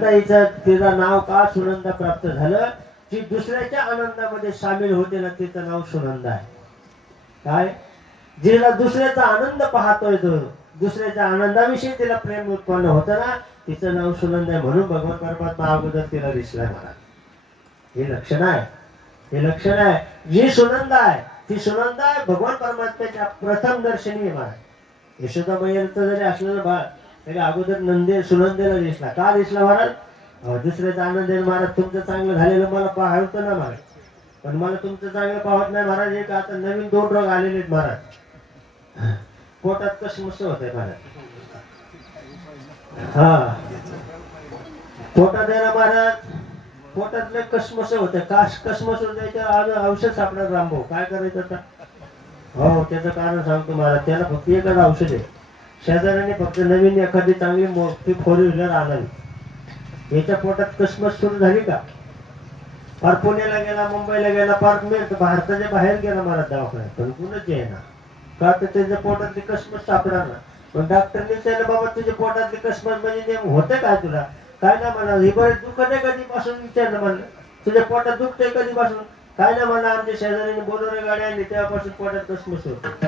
तिचं नाव का सुनंदा प्राप्त झालं? जी दुसऱ्याच्या आनंदामध्ये सामील होते ना, तिचं नाव सुनंदा आहे. काय? जिला दुसऱ्याचा आनंद पाहतोय, तो दुसऱ्याच्या आनंदाविषयी तिला प्रेम उत्पन्न होतं ना, तिचं नाव सुनंदा आहे. म्हणून भगवान परमात्मा अगोदर तिला दिसला मला. हे लक्षण आहे, हे लक्षण आहे. जी सुनंदा आहे ती सुनंदा भगवान परमात्म्याच्या प्रथम दर्शनी आहे महाराज. यशोदा मैयाचं जरी असलेलं बाळ तरी अगोदर नंदे सुनंदेला दिसला. का दिसला महाराज? दुसऱ्याचा आनंद आहे महाराज. तुमचं चांगलं झालेलं मला पाहतं ना महाराज, पण मला तुमचं चांगलं पाहत नाही महाराज. एक आता नवीन 2 रोग आलेले आहेत महाराज. पोटात कसमस होत आहे महाराज. हा, पोटात आहे ना महाराज, पोटातले कसमस होते. कसमस होते, औषध सापडत रामभाऊ. काय करायचं आता? हो, त्याचं कारण सांगतो महाराज. त्याला फक्त एकच औषध आहे. शेजाऱ्याने फक्त नवीन एखादी चांगली मोठी 4 व्हीलर आणावी. याच्या पोटात कसमस सुरू झाली का, फार पुण्याला गेला, मुंबईला गेला, फार भारताच्या बाहेर गेला मला दवाखान्यात, पण कुणच येईना. का तर त्याच्या पोटातली कसमस सापडणार ना. पण डॉक्टरने त्याला, बाबा तुझ्या पोटातली कसमस म्हणजे होतं काय तुला? काय ना म्हणा, हे बरं दुखत आहे कधीपासून विचारलं. म्हणलं तुझ्या पोटात दुखतंय कधीपासून? काय ना म्हणा, आमच्या शेजारीने बोलोरो गाडी आणली तेव्हापासून पोटात कसमस होत.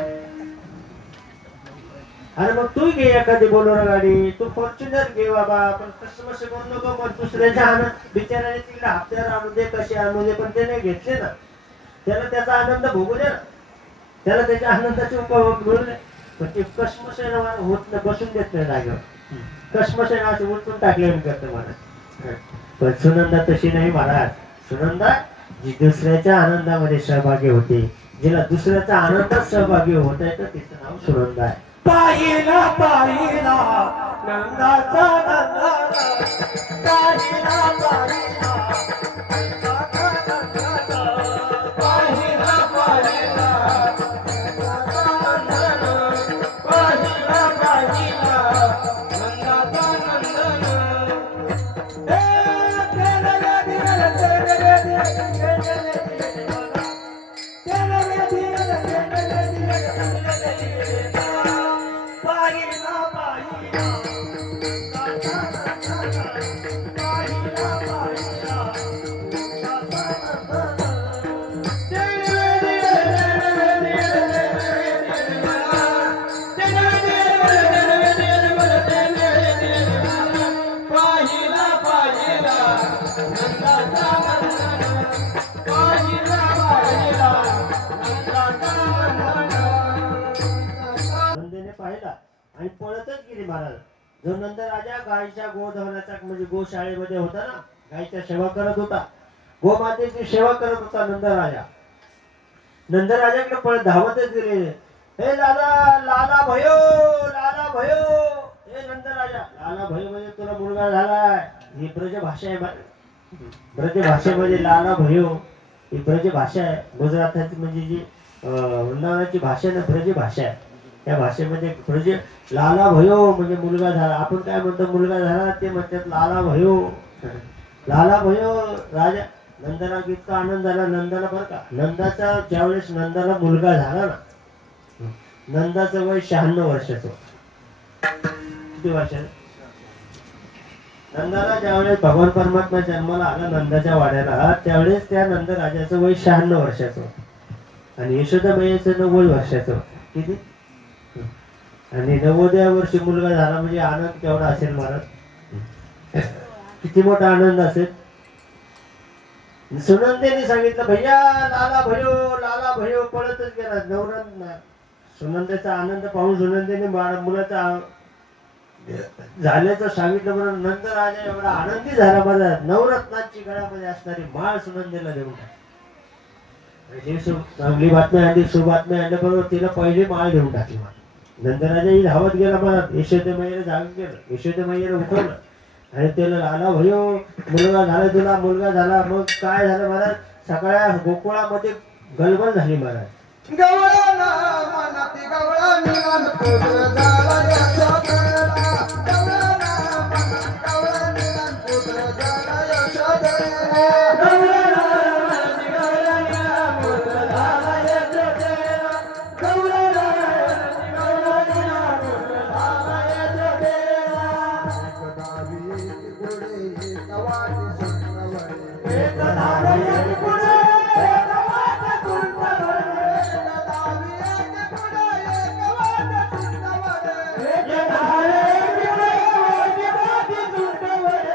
अरे मग तू घे एखादी बोलोरो गाडी, तू फॉर्च्युनर घे बाबा, पण कसमस करू नको. मग दुसऱ्याच्या आनंद बिचाराने तिला हप्त्यावर आणू दे, कसे आणू दे, पण ते नाही घेतले ना. त्याला त्याचा आनंद भोगू दे ना, त्याला त्याच्या आनंदाचे उपभोग मिळू दे. पण ते कसमस होत नाही, बसून देत नाही जागेवर. कसमस असं उलटून टाकले करते महाराज. पण सुनंदा तशी नाही महाराज. सुनंदा जी दुसऱ्याच्या आनंदामध्ये सहभागी होते, जिला दुसऱ्याचा आनंदात सहभागी होता येतं, तिचं नाव सुनंदा आहे. पाहिला पाहिला नंदाचा नंदा, पाहिला पाहिला आणि पळतच गेली महाराज. जो नंद राजा गायच्या गोधनाचा म्हणजे गोशाळेमध्ये होता ना, गायच्या सेवा करत होता, गोमातेची सेवा करत होता नंद राजा. नंद राजाकडे पळत धावतच गेले. हे लाला, लाला भयो, लाला भयो. हे नंद राजा, लाला भयो म्हणजे तुला मुलगा झालाय. ही ब्रज भाषा आहे. ब्रज भाषेमध्ये लाला भयो ही ब्रज भाषा आहे. गुजराताची म्हणजे जी वृंदावनाची भाषा ना, ब्रज भाषा आहे. त्या भाषेमध्ये ब्रज लाला भयो म्हणजे मुलगा झाला. आपण काय म्हणतो मुलगा झाला, ते म्हणतात लाला भयो. लाला भयो. राजा नंदाला इतका आनंद झाला नंदाला, बरं का. नंदाचा ज्यावेळेस नंदाला मुलगा झाला ना, नंदाचं वय 96 वर्षाचं. किती वर्षाचं? नंदाला ज्यावेळेस भगवान परमात्मा जन्माला आला नंदाच्या वाड्याला, त्यावेळेस त्या नंद राजाचं वय 96 वर्षाचं आणि यशोदा मैयाचं 90 वर्षाचं. किती? आणि 90व्या वर्षी मुलगा झाला म्हणजे आनंद केवढा असेल महाराज, किती मोठा आनंद असेल. सुनंदेने सांगितलं भैया लाला भयो, लाला भयो. पळतच गेला. नवरा सुनंदेचा आनंद पाहून सुनंदेने मुलाचा झाल्याचं सांगितलं. म्हणून नंद राजा एवढा आनंदी झाला महाराज. नवरत्नांची गळ्यामध्ये असणारी माळ सुनंदेला देऊन टाकली. चांगली बातमी आणली, सुबातमी आणल्याबरोबर तिला पहिली माळ देऊन टाकली. नंदराजाही धावत गेला महाराज. यशोदा मैयाला जागून गेलं. यशोदा मैयाला उठवलं आणि त्याला लाला भयो, मुलगा झाला तुला, मुलगा झाला. मग काय झालं महाराज? सगळ्या गोकुळामध्ये गलबल झाली महाराज. गोडे एक धार एक पुढे एक वाट सुंट वळे. एक धार एक पुढे एक वाट सुंट वळे.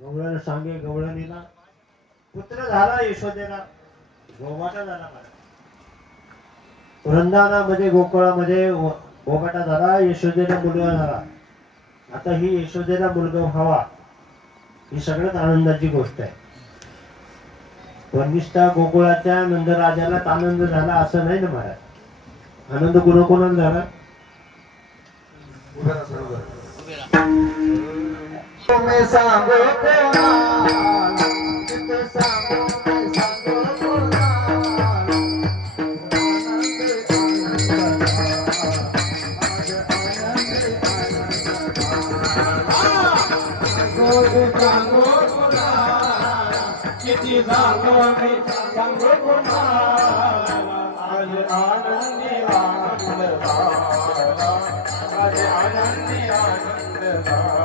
गवळण सांगे गवळणीला पुत्र झाला यशोदेला गोमाता झाला मला. वृंदावनामध्ये गोकुळामध्ये गोमाता झाला, यशोदेला मुलगा झाला. आता ही यशोदेला मुलगा व्हावा ही सगळ्यात आनंदाची गोष्ट आहे. पण नुसता गोकुळाच्या नंदराजालाच आनंद झाला असं नाही ना महाराज. आनंद कोणाकोणाला झाला? मैं सांगो कोणाला, किती सांगो मैं सांगो कोणाला. सांगो कोणाला, किती सांगो मी सांगो कोणाला. आज आनंदी आनंद झाला, आज आनंदी आनंद झाला.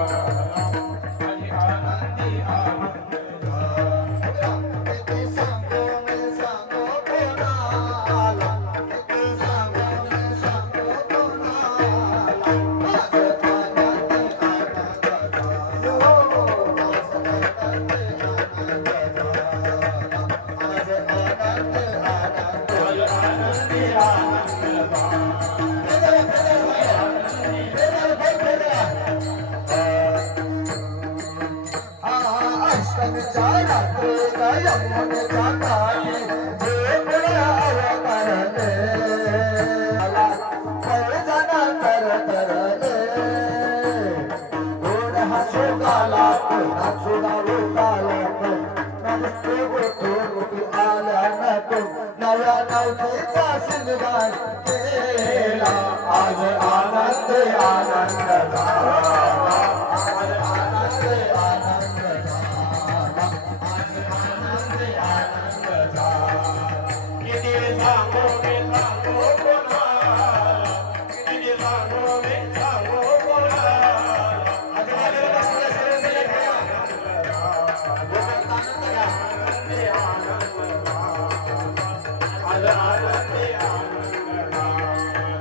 आज आनंद आनंद झाला, आज आनंद आनंद झाला, आज आनंद आनंद झाला. किती सांगू मी सांगू कोणाला, किती सांगू मी सांगू कोणाला. आज आनंद आनंद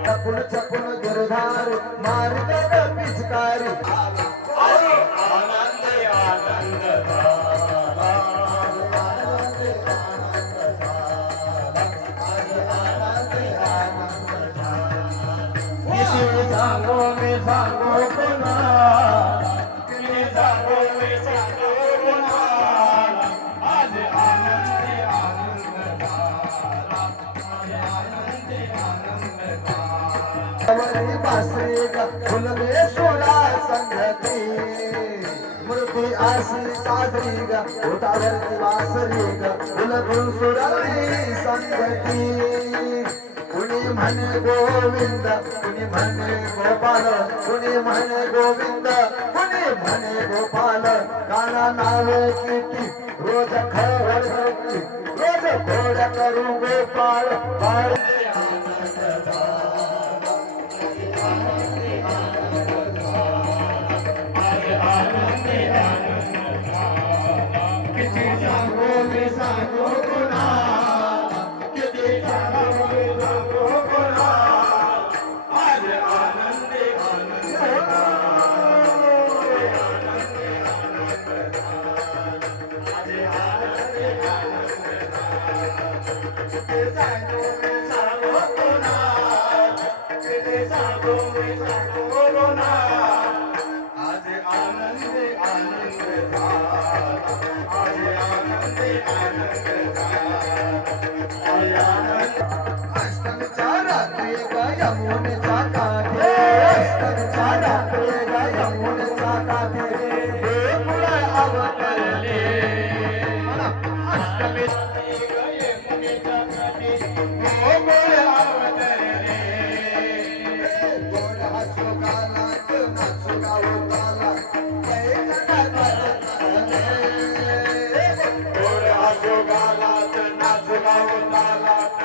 चपून चपून गिरधार मारते पिचकारी. आवरी बासरी ग फुलवे सोळा संगती मूर्ती आशी साजरी ग ओटावरती वासरी ग फुलफुल सोडली संगती कुणी म्हणे गोविंद कुणी म्हणे गोपाल कुणी म्हणे गोविंद कुणी म्हणे गोपाल काना नावे किती रोज खवड रोज घोड करू गोपाळ बाळ किती सांगू मी सांगू पुन्हा किती सांगू मी सांगू पुन्हा आज आनंदी अष्टमीच्या रात्री ग यमुनेच्या काठी अष्टमीच्या रात्री ग यमुनेच्या काठी देवळ अवतरले अष्टमी गोकुळ अवतरले गोड हसू गालात नाचू गाऊ गालात गोड हसू गालात नाचू गाऊ गालात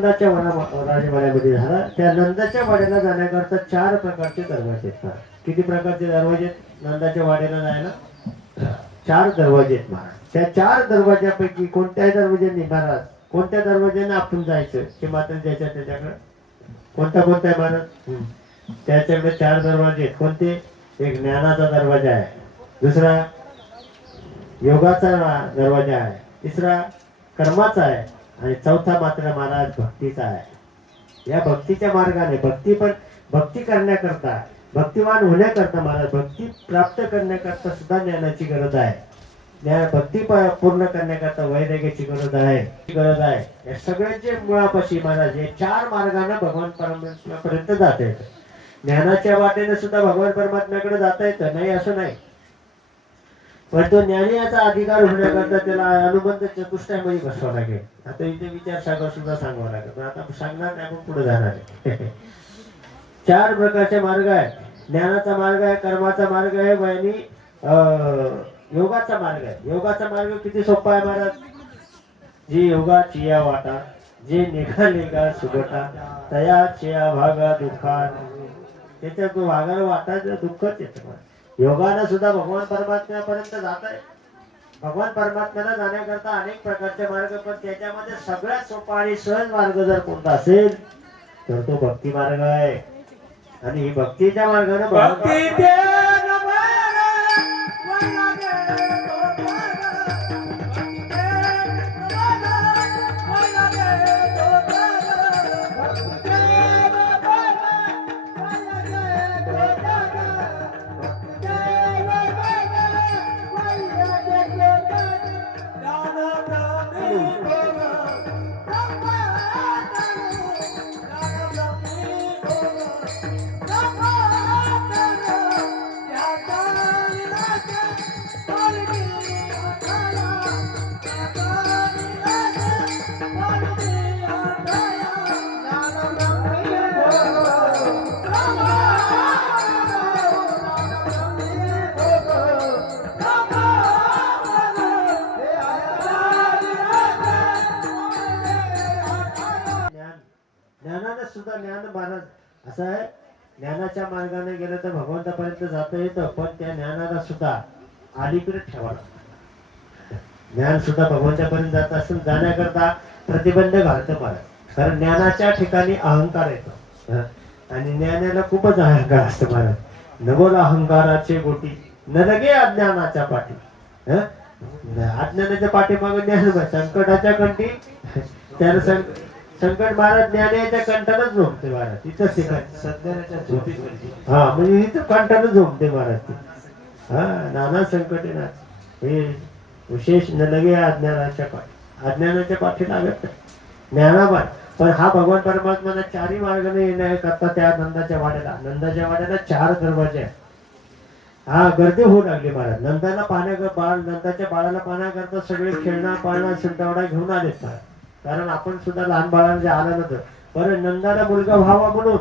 नंदाच्या राजवाड्यामध्ये झाला. त्या नंदाच्या वाड्याला जाण्याकरता 4 प्रकारचे दरवाजे आहेत. किती प्रकारचे दरवाजे आहेत नंदाच्या वाड्याला जायला? 4 दरवाजे आहेत महाराज. त्या 4 दरवाजापैकी कोणत्याही दरवाज्याने महाराज कोणत्या दरवाज्याने आपण जायचं ते मात्र त्याच्याकडे कोणता आहे महाराज? त्याच्याकडे 4 दरवाजे आहेत. कोणते? एक ज्ञानाचा दरवाजा आहे, दुसरा योगाचा दरवाजा आहे, तिसरा कर्माचा आहे आणि चौथा मात्र महाराज भक्तीचा आहे. या भक्तीच्या मार्गाने भक्ती करण्याकरता भक्तिमान होण्याकरता महाराज भक्ती प्राप्त करण्याकरता सुद्धा ज्ञानाची गरज आहे. भक्ती पूर्ण करण्याकरता वैराग्याची गरज आहे या सगळ्यांचे मुळापाशी महाराज हे 4 मार्गाने भगवान परमात्म्यापर्यंत जाता येतं. ज्ञानाच्या वाटेने सुद्धा भगवान परमात्म्याकडे जाता येतं, नाही असं नाही. पण तो ज्ञानी याचा अधिकार होण्याकरता त्याला अनुबंध चतुष्टयामध्ये बसवावं लागेल. आता इथे विचार सागर सुद्धा सांगावं लागेल, पण आता सांगणार नाही, आपण पुढे जाणार आहे. 4 प्रकारचे मार्ग आहेत. ज्ञानाचा मार्ग आहे, कर्माचा मार्ग आहे आणि योगाचा मार्ग आहे. योगाचा मार्ग किती सोपा आहे महाराज. जी योगाची या वाटा जे निघाले का सुगटा तयाच्या भागा दुःखा. त्याच्यात वागायला वाटायचं दुःखच येतं. योगानं सुद्धा भगवान परमात्म्यापर्यंत जात आहे. भगवान परमात्म्याला जाण्याकरता अनेक प्रकारचे मार्ग, पण त्याच्यामध्ये सगळ्यात सोपा आणि सहज मार्ग जर कोणता असेल तर तो भक्ती मार्ग आहे. आणि ही भक्तीच्या मार्गाने भक्ती देन मार्ग वैराग्य तो मार्ग. भक्ती देन मार्ग वैराग्य तो मार्ग. भक्ती देन मार्ग वैराग्य तो मार्ग. भक्ती देन मार्ग वैराग्य तो मार्ग. ज्ञानब्रह्मी भोग ज्ञानाने सुद्धा ज्ञान महाराज असं आहे. ज्ञानाच्या मार्गाने गेलं तर भगवंतापर्यंत जाता येतं, पण त्या ज्ञानाला सुद्धा अलीकडे ठेवावं लागतं. ज्ञान सुद्धा भगवंतापर्यंत जात असून जाण्याकरता प्रतिबंध घालतं महाराज. कारण ज्ञानाच्या ठिकाणी अहंकार येतो आणि ज्ञानाला खूपच अहंकार असतो महाराज. नवल अहंकाराचे गोटी न लगे अज्ञानाच्या पाठी. अज्ञानाच्या पाठीमागे ज्ञान, संकटाच्या कंठी त्याला संकट महाराज ज्ञानाच्या कंठानच झोपते महाराज. तिथंच ठिकाणी सज्ञानाच्या झोपीत हा म्हणजे इथं कंठानच झोपते महाराज ती. हा नाना संकट ना हे विशेष न लगे अज्ञानाच्या पाठी. अज्ञानाच्या पाठी लागत ज्ञानाबाद. पण हा भगवान परमात्माला 4ही मार्गाने येण्याकरता त्या नंदाच्या वाड्याला 4 दरवाजे आहेत. हा गर्दी होऊ लागली महाराज. नंदाला नंदाच्या बाळाला पाहण्याकरता सगळे खेळणं पाळणं सुंटावडा घेऊन आलेत महाराज. कारण आपण सुद्धा लहान बाळांचे आला नव्हतं. बरं नंदाला मुलगा व्हावा म्हणून,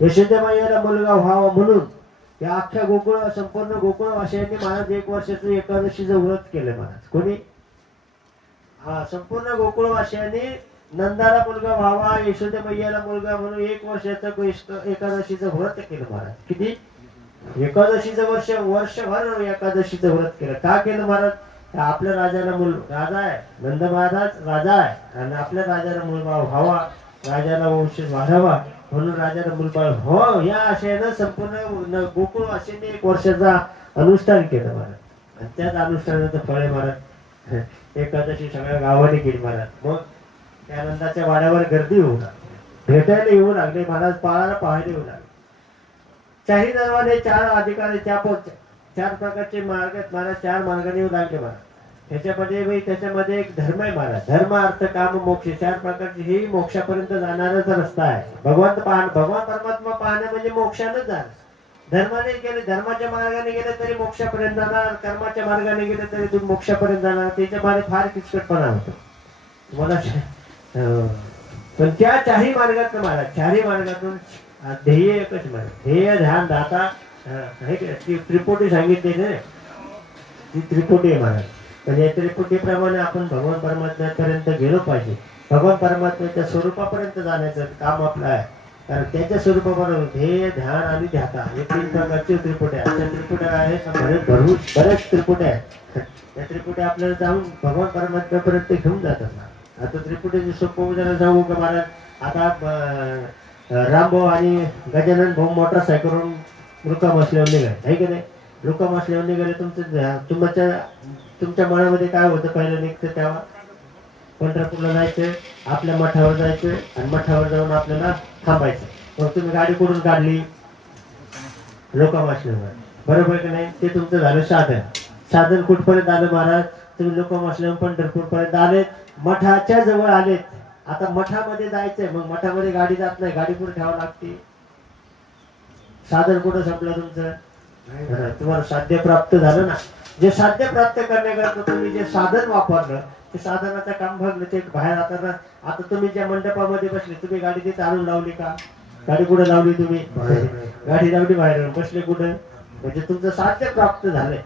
यशोदेमाईला मुलगा व्हावा म्हणून या अख्ख्या संपूर्ण गोकुळवासियांनी महाराज 1 वर्षाचं एकादशीचं व्रत केलं महाराज. कोणी? हा संपूर्ण गोकुळवासियांनी नंदाला मुलगा व्हावा, यशोदेमय्याला मुलगा म्हणून 1 वर्षाचं एकादशीचं व्रत केलं महाराज. किती? एकादशीचं वर्षभर एकादशीचं व्रत केलं. का केलं महाराज? आपल्या राजाला राजा आहे, नंद महाराज राजा आहे आणि आपल्या राजाला मुलगा व्हावा, राजाला वंश वाढावा म्हणून राजाला मुलगा हो या आशयानं संपूर्ण गोकुळवासींनी 1 वर्षाचा अनुष्ठान केलं महाराज. आणि त्याच अनुष्ठानाचं फळ आहे महाराज. एकादशी सगळ्या गावाने केली महाराज. मग त्या नंदाच्या वाड्यावर गर्दी होऊ लागली, भेटायला येऊ लागले महाराज, पाहायला येऊ लागले. 4ही दरवाजे 4 अधिकारी 4 प्रकारचे मार्ग आहेत महाराज. 4 मार्गाने येऊ लागले महाराज. त्याच्यामध्ये एक धर्म आहे महाराज. धर्म अर्थ काम मोक्ष 4 प्रकारचे हे मोक्षापर्यंत जाणाराचा रस्ता आहे. भगवान परमात्मा पाहणं म्हणजे मोक्षानंच जाणं. धर्माने गेले, धर्माच्या मार्गाने गेले तरी मोक्षापर्यंत जाणार, कर्माच्या मार्गाने गेले तरी तुम्ही मोक्षापर्यंत जाणार. त्याच्यामध्ये फार किचकटपणा होतो तुम्हाला. पण त्या 4ही मार्गातून महाराज 4ही मार्गातून ध्येय एकच महाराज. ध्येय ध्यान दाता ती त्रिपुटी सांगितली ना, ती त्रिपुटी आहे महाराज. पण या त्रिपुटीप्रमाणे आपण भगवान परमात्म्यापर्यंत गेलो पाहिजे. भगवान परमात्म्याच्या स्वरूपापर्यंत जाण्याचं काम आपलं आहे. कारण त्याच्या स्वरूपाबरोबर ध्येय ध्यान आणि ध्याता हे 3 प्रकारचे त्रिपुट्या आहेत. त्या त्रिपुट्या आहेत बऱ्याच त्रिपुट्या आहेत. त्या त्रिपुट्या आपल्याला जाऊन भगवान परमात्म्यापर्यंत घेऊन जातात. आता त्रिपुटीचे सोपं उदाहरण सांगू का महाराज. आता रामभाऊ आणि गजानन भाऊ मोटरसायकलवरून रुकाम असल्यावर निघाले आहे की नाही. रुकाम असल्यावर निघाले. तुमच्या मनामध्ये काय होतं पहिलं निघतं तेव्हा? पंढरपूरला जायचं, आपल्या मठावर जायचं आणि मठावर जाऊन आपल्याला थांबायचं. मग तुम्ही गाडी कुठून काढली? रुकाम असल्यावर. बरोबर की नाही. ते तुमचं झालं साधन कुठपर्यंत आलं महाराज? तुम्ही लोक असल्यावर पंढरपूर पर्यंत आले, मठाच्या जवळ आलेत. आता मठामध्ये जायचंय, मग मठामध्ये गाडी जात नाही, गाडी कुठे ठेवावी लागते? साधन कुठं संपलं तुमचं? तुम्हाला साध्य प्राप्त झालं ना. जे साध्य प्राप्त करण्याकरता तुम्ही जे साधन वापरलं, ते साधनाचं काम भरलं, ते बाहेर आता तुम्ही ज्या मंडपामध्ये बसले, तुम्ही गाडी तिथे आणून लावली का? गाडी कुठे लावली तुम्ही? गाडी लावली बाहेर, बसले कुठे? म्हणजे तुमचं साध्य प्राप्त झालंय,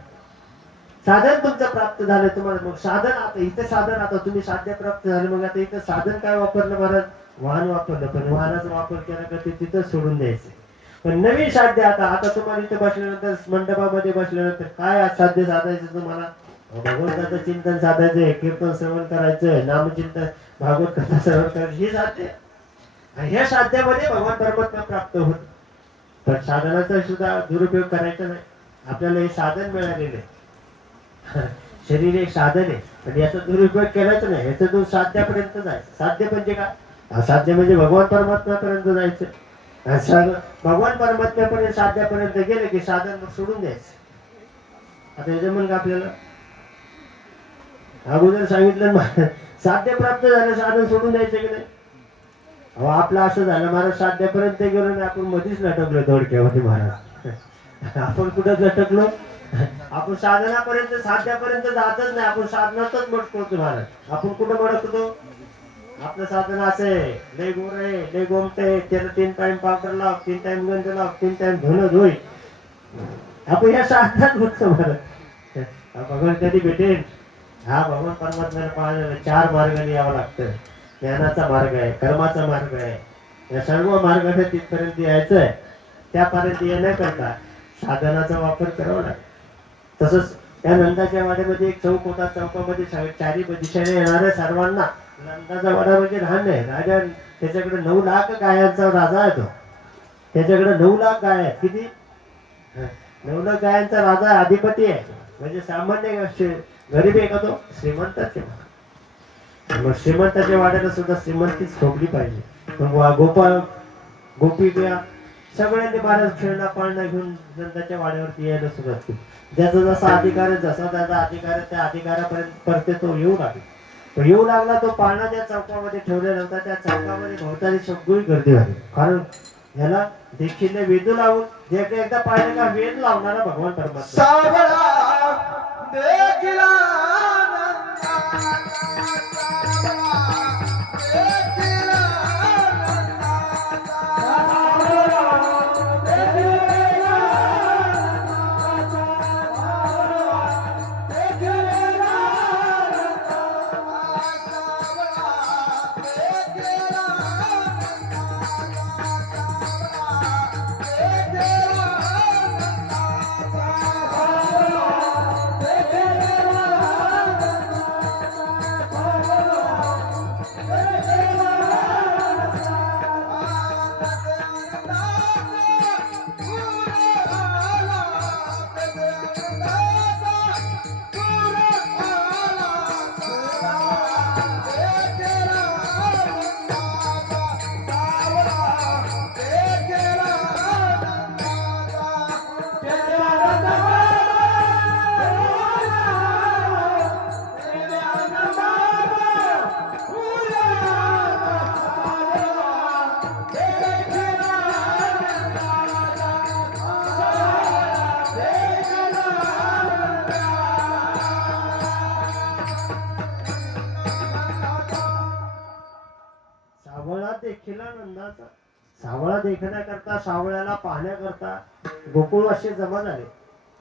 साधन तुमचं प्राप्त झालं तुम्हाला. मग साधन आता इथे साधन, आता तुम्ही साध्य प्राप्त झालं, मग आता इथं साधन काय वापरलं महाराज? वाहन वापरलं. पण वाहनाचा वापर केला का ते तिथंच सोडून द्यायचं. पण नवीन साध्य आता तुम्हाला इथे बसल्यानंतर, मंडपामध्ये बसल्यानंतर काय साध्य साधायचं तुम्हाला? भगवंताचं चिंतन साधायचंय, कीर्तन श्रवण करायचं, नामचिंतन, भागवत कथा श्रवण करायचं, हे साध्य. आणि ह्या साध्यामध्ये भगवान परमात्मा प्राप्त होत. पण साधनाचा सुद्धा दुरुपयोग करायचा नाही. आपल्याला हे साधन मिळालेलं आहे. शरीर एक साधन आहे, पण याचा दुरुपयोग करायचा नाही. याचं दूर साध्यापर्यंत जायचं. साध्य म्हणजे काय? असाध्य म्हणजे भगवान परमात्म्यापर्यंत जायचं. भगवान परमात्म्यापर्यंत साध्यापर्यंत गेले की साधन मग सोडून द्यायचं. आता हे जमल का आपल्याला? अगोदर सांगितलं साध्य प्राप्त झालं, साधन सोडून द्यायचं की नाही? अहो आपलं असं झालं महाराज, साध्यापर्यंत गेलो नाही, आपण मध्येच लटकलो धोडक्यामध्ये महाराज. आपण कुठं लटकलो? आपण साधनापर्यंत, साध्यापर्यंत जातच नाही, आपण साधनातच मटकवतो महाराज. आपण कुठं मडकतो? आपलं साधन असं आहे, लय गोर आहे, लय गोमटे, त्याला 3 टाइम पावडर लाव, 3 टाइम गंज लाव, 3 टाइम धुणं धुई. आपण या साधनात बघतो महाराज. भगवान कधी भेटेल? हा भगवान परमात्म्याला पाहण्याला 4 मार्गाने यावं लागतं. ज्ञानाचा मार्ग आहे, कर्माचा मार्ग आहे. या सर्व मार्गाने तिथपर्यंत यायचंय. त्यापर्यंत येण्याकरता साधनाचा वापर करावा लागतो. तसंच त्या नंदाच्या वाड्यामध्ये एक चौक होता. चौकामध्ये चारी दिशेने येणाऱ्या सर्वांना, नंदाचा वाडा म्हणजे लहान आहे, राजा त्याच्याकडे 9 लाख गायांचा राजा आहे तो. त्याच्याकडे 9 लाख गाय आहेत. किती? 9 लाख गायांचा राजा, अधिपती आहे. म्हणजे सामान्य गरीब आहे का तो? श्रीमंताचे. मग श्रीमंताच्या वाड्याला सुद्धा श्रीमंतीच ठोकली पाहिजे. मग गोपाळ गोपी सगळ्यांनी महाराज खेळणं पाळणं घेऊन नंदाच्या वाड्यावरती यायला सुरुवात केली. ज्याचा जसा अधिकार आहे, जसा त्याचा अधिकार आहे, त्या अधिकारापर्यंत परत तो येऊ लागला. तो येऊ लागला, तो पाळणा ज्या चौकामध्ये ठेवलेला होता, त्या चौकामध्ये भोवताली सगळी गर्दी झाली. कारण ह्याला देखील वेदू लावून, जे एकदा पाहिलं का वेद लावणारा भगवान परमात्मा. सावळा देखिला सावळा देखण्याकरता, सावळ्याला पाहण्याकरता गोकुळवासी जमा झाले.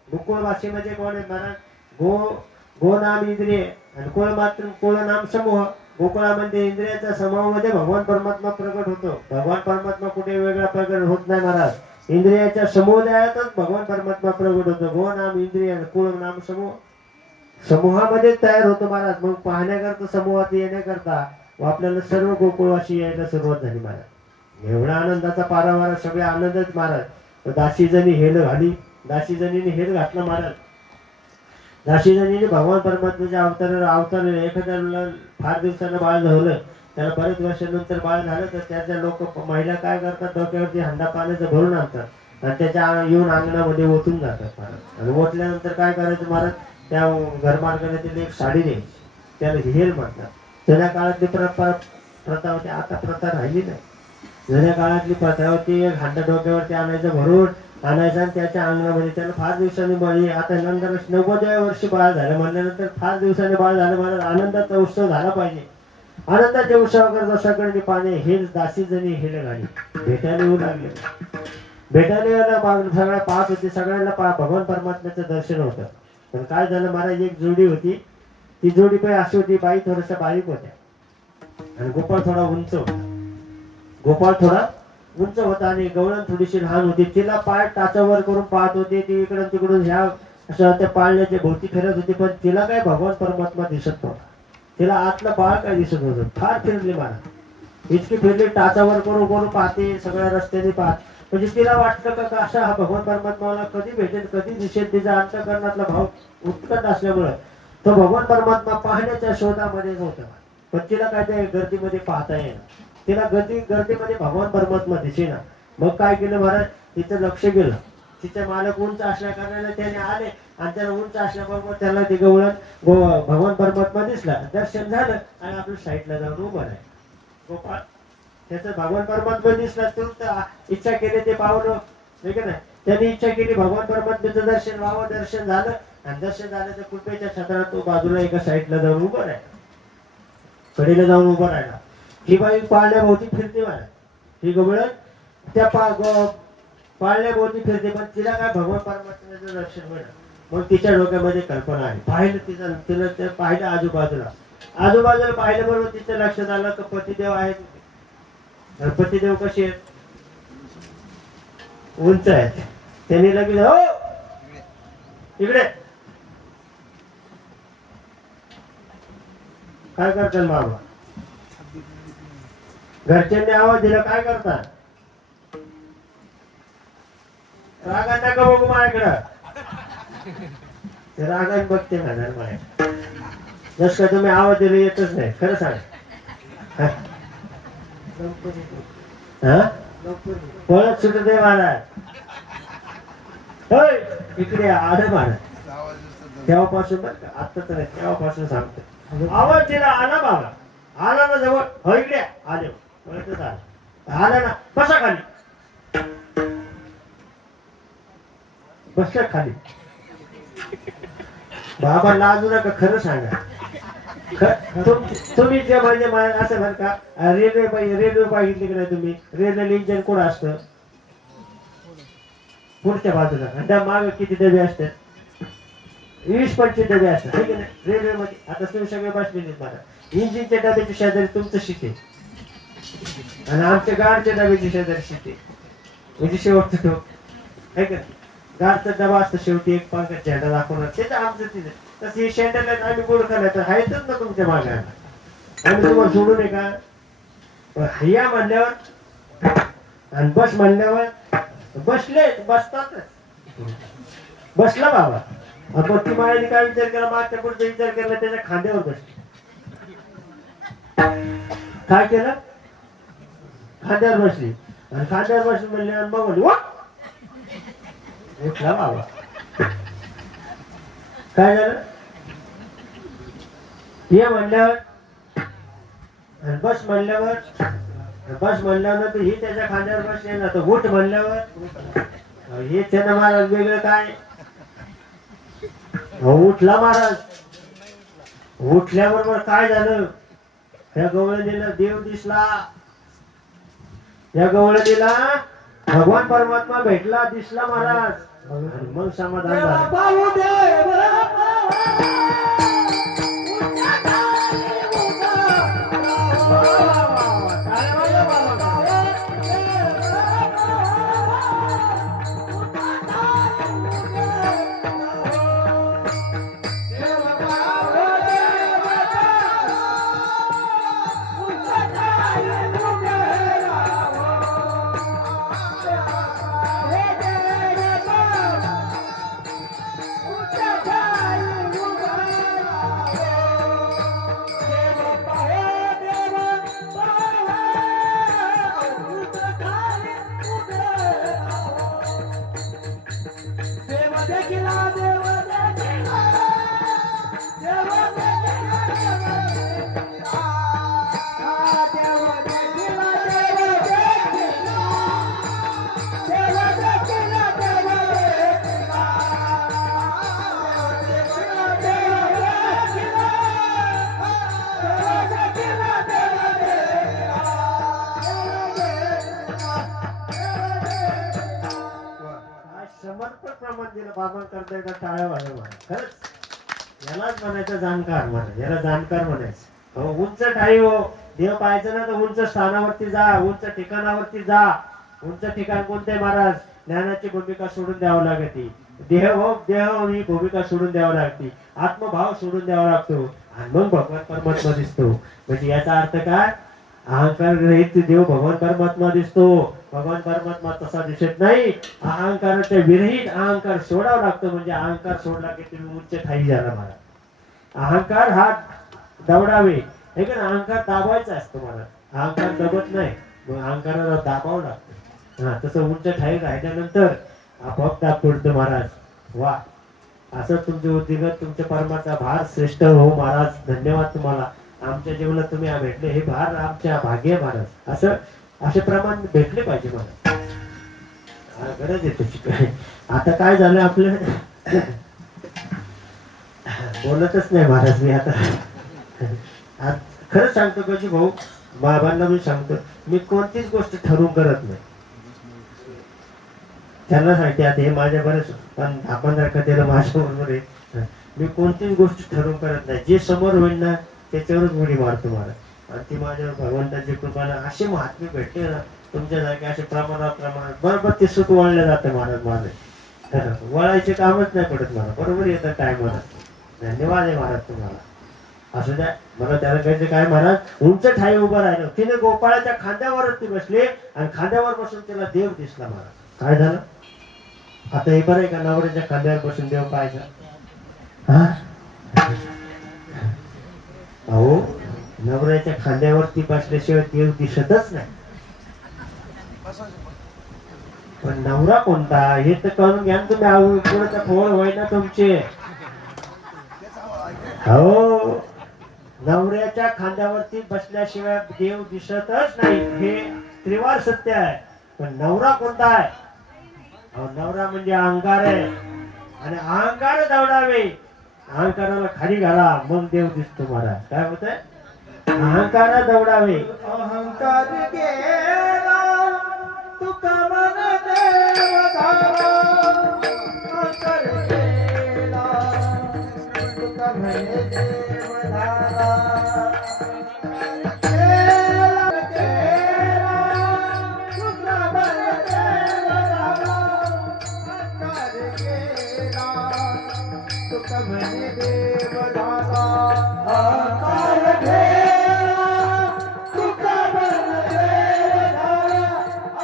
गोकुळवासी म्हणजे कोण आहे महाराज? गो नाम इंद्रिय आणि कुळ मात्र, कुळ नाम समूह. गोकुळामध्ये इंद्रियाच्या समूहामध्ये भगवान परमात्मा प्रकट होतो. भगवान परमात्मा कुठे वेगळा प्रकट होत नाही महाराज. इंद्रियाच्या समुदायातच भगवान परमात्मा प्रकट होतो. गो नाम इंद्रिय, कुळ नाम समूह, समूहामध्ये तयार होतो महाराज. मग पाहण्याकरता, समूहात येण्याकरता आपल्याला सर्व गोकुळवासी यायला सुरुवात झाली महाराज. एवढा आनंदाचा पारावारा, सगळे आनंदच महाराज. दासीजणी हेल घाली, दासीजणीने हेल घातला महाराज. दासीजणीने भगवान परमात्म्याच्या अवतार एखाद्या फार दिवसानं बाळ झालं, त्याला बरेच वर्षानंतर बाळ झालं, तर त्याच्या लोक महिला काय करतात? डोक्यावरती हंडा पाण्याचं भरून आणतात आणि त्याच्या येऊन अंगणामध्ये ओतून जातात महाराज. आणि ओतल्यानंतर काय करायचं महाराज? त्या घरमालकाने तिला एक साडी द्यायची, त्याला हेर म्हणतात. जुन्या काळातली प्रथा होती, आता प्रथा राहिली नाही. जुन्या काळातली प्रथा होती, एक हांडा डोक्यावरती आणायचं, भरून आणायचं आणि त्याच्या अंगणामध्ये त्याला फार दिवसांनी बळी. आता नंतर 90व्या वर्षी बाळ झालं म्हणल्यानंतर फार दिवसांनी बाळ झालं मला आनंदाचा उत्सव झाला पाहिजे. आनंदाच्या उत्सवाकरता सगळ्यांनी पाणी हे दासी जणी हेले गाडी भेटायला येऊ लागले. भेटायला यायला सगळ्या पाहत होते, सगळ्यांना भगवान परमात्म्याचं दर्शन होतं. पण काय झालं महाराज, एक जोडी होती, ती जोडी पण अशी होती, बाई थोड्याशा बारीक होत्या आणि गोपाळ थोडा उंच होता. गोपाळ थोडा उंच होता आणि गवळण थोडीशी लहान होती. तिला पाय टाचावर करून पाहत होते, ती इकडून तिकडून ह्या अशा त्या पाळण्याच्या भोवती फिरत होती, पण तिला काय भगवान परमात्मा दिसत नव्हता. तिला आतलं बाळ काय दिसत होतं. फार फिरली मला, इतकी फिरली, टाचावर करून करून पाहते, सगळ्या रस्त्याने पाहत. म्हणजे तिला वाटलं का असा हा भगवान परमात्माला कधी भेटेल, कधी दिसेल. तिचा अंतःकरणातला भाव उत्कट असल्यामुळं तो भगवान परमात्मा पाहण्याच्या शोधामध्येच होता. पण तिला काय त्या गर्दीमध्ये पाहता येणार, तिला गर्दीमध्ये भगवान परमात्मा दिसेना. मग काय केलं महाराज, तिचं लक्ष गेलं. तिचे मालक उंच असल्या कारणाने त्याने आले आणि त्याला उंच असल्याबरोबर त्याला ते गवळण भगवान परमात्मा दिसला, दर्शन झालं आणि आपल्या साईडला जाऊन उभं आहे. गोपाळ त्याचं भगवान परमात्मा दिसला, तू इच्छा केली ते पावलं, नाही का नाही. त्यांनी इच्छा केली भगवान परमात्म्याचं दर्शन व्हावं. दर्शन झालं आणि दर्शन झालं तर कृपेच्या छत्रात तो बाजूला एका साईडला जाऊन उभं राहिला, कडेला जाऊन उभं राहिला. ही बाई पाळण्याभोवती फिरते मला, ही गवळण त्या पाळण्याभोवती फिरते, पण तिला काय भगवान परमात्म्याचं दर्शन मिळालं. मग तिच्या डोक्यामध्ये कल्पना आली. पाहिलं तिला ते पाहिलं आजूबाजूला पाहिलं, बरोबर तिचं लक्षात आलं की पतिदेव आहेत. पतिदेव कसे आहेत, उंच आहेत. त्यांनी लगेच हो इकडे काय करतात बाबा, घरच्यांनी आवाज दिला काय करता, रागात नका बघू माझ्याकडं. रागात बघते माझ्या माझ्या, जस का तुम्ही आवाज दिला येतच नाही. खरं सांग, पळत सुटत आहे महाराज. होय इकडे आड महाराज. तेव्हापासून बरं का, आता तर नाही, तेव्हापासून सांगतो. आवाज दिला आला बाबा, आला ना जवळ, हो इकडे आले, पळतच आला. आला ना, बसा खाली. बसल्या खाली. बाबा लाजू नका, खरं सांगा. तुम्ही जे म्हणजे असं म्हण का, रेल्वे पाहिली की नाही तुम्ही, रेल्वे इंजिन कुठं असतं, पुढच्या बाजूला. आणि त्या मागे किती डबे असतात, 20-25 डबे असतात, ठीक आहे ना रेल्वे मध्ये. आता तुम्ही सगळे बसलेले मला, इंजिनच्या डब्याच्या शेजारी तुमचं शीट आहे आणि आमच्या गाडच्या डब्याच्या शेजारी शीट आहे. म्हणजे शेवटचं ठोक आहे का, गाडचा डबा असतो शेवटी, एक पंखात झेंडा दाखवणार, त्याचं आमचं तिथे. तसं हे शेंडल आम्ही गोड खायला आहेतच ना तुमच्या मागे. आम्ही तुम्हाला सोडू नये का. या म्हणल्यावर आणि बस म्हणल्यावर बसले, बसतातच. बसला बाबा, आपण ती मायाने काय विचार केला, मागच्या पुढचा विचार केला, त्याच्या खांद्यावर बसले. काय केलं, खांद्यावर बसली आणि खांद्यावर बसली म्हणल्यावर मग म्हणली उठला बाबा. काय झालं, ये म्हणल्यावर आणि बस म्हणल्यावर तर ही त्याच्या खांद्यावर बसले ना, तर उठ म्हणल्यावर हे त्यानं महाराज वेगळं काय. उठला महाराज. उठल्याबरोबर काय झालं, या गवळणीला देव दिसला. या गवळणीला भगवान परमात्मा भेटला, दिसला महाराज. मग समाधान झालं. समर्पक प्रमाण दिलं. बाबा करता येतं टाळ्या वाजव महाराज. खरंच यालाच म्हणायचं जाणकार महाराज, याला जाणकार म्हणायचं. हो, उंच ठाई हो. देव पाहायचं ना तर उंच स्थानावरती जा, उंच ठिकाणावरती जा. उंच ठिकाण कोणते महाराज? ज्ञानाची भूमिका सोडून द्यावं लागते. देह हो, देह ही भूमिका सोडून द्यावं लागते. आत्मभाव सोडून द्यावा लागतो आणि मग भगवान परमात्मा दिसतो. म्हणजे याचा अर्थ काय? अहंकार रहित देव भगवान परमात्मा दिसतो. भगवान परमात्मा तसा दिसत नाही. अहंकाराच्या विरहित अहंकार सोडावा लागतो. म्हणजे अहंकार सोडला की तुम्ही उच्च ठाई झाला मला. अहंकार हा दवडावे, हे का अहंकार दाबायचा असतो मला. अहंकार दबत नाही, मग अहंकाराला दाबावं लागतं. हा, तसं उंच ठाई राहिल्यानंतर आपोआप दाब पडतो महाराज. वा, असं तुमचे उद्योगात तुमच्या परमाचा भार श्रेष्ठ हो महाराज. धन्यवाद तुम्हाला. आमच्या जीवनात तुम्ही भेटले हे भार आमच्या भाग्य महाराज. असं असे प्रमाण भेटले पाहिजे मला. गरज आहे तुझी. आता काय झालं आपलं बोलतच नाही महाराज मी आता. खरंच सांगतो कशी भाऊ, बाबांना मी सांगतो, मी कोणतीच गोष्ट ठरवून करत नाही. त्यांना सांगते आता हे माझ्या बरेच 10-15 कथेला माझ्या बरोबर आहे. मी कोणतीच गोष्ट ठरवून करत नाही. जे समोर होईल ना त्याच्यावरच उडी मारतो मला. आणि ती माझ्यावर भगवंताची कृपाने असे महात्मे भेटले ना तुमच्या जागी, असे प्रमाणात बरोबर ते सुख वळलं जातं महाराज. माझे वळायचे कामच नाही पडत मला, बरोबर येतं काय मला. धन्यवाद आहे महाराज तुम्हाला. असू द्या. मला त्याला काहीच काय महाराज, उंच ठाई उभं राहिलं. तिने गोपाळाच्या खांद्यावरच ती बसली आणि खांद्यावर बसून तिला देव दिसला महाराज. काय झालं आता हे बरं आहे का? नवऱ्याच्या खांद्यावर बसून देव पाहायचा. अहो, नवऱ्याच्या खांद्यावरती बसल्याशिवाय देव दिसतच नाही. पण नवरा कोणता हे तर कळून घ्या तुम्ही. पुढे फोड होय ना तुमचे. हो, नवऱ्याच्या खांद्यावरती बसल्याशिवाय देव दिसतच नाही, हे त्रिवार सत्य आहे. पण नवरा कोणता आहे? नवरा म्हणजे अहंकार आहे. आणि अहंकार दवडावे, अहंकाराला खाली घाला, मग देव दिसतो महाराज. काय होत आहे? अहंकार दवडावे. अहंकार गेला तुका मन देव धारा. अहंकार गेला तुका म्हणे देव धारा. गेला गेला तुका म्हणे देव धारा. अहंकार गेला तुका म्हणे देव धारा. अहंकार गेला तुका म्हणे देव धारा.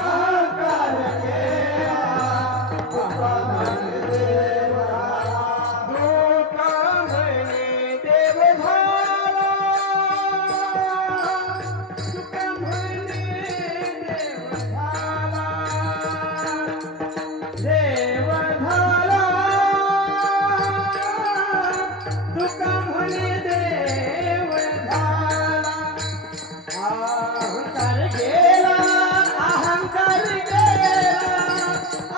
अहंकार गेला तुका म्हणे देव धारा. तुका म्हणे देव धारा. तुका म्हणे देव धारा. देव धारा. तुका म्हणे देव धारा. अहंकार गेला. अहंकार गेला.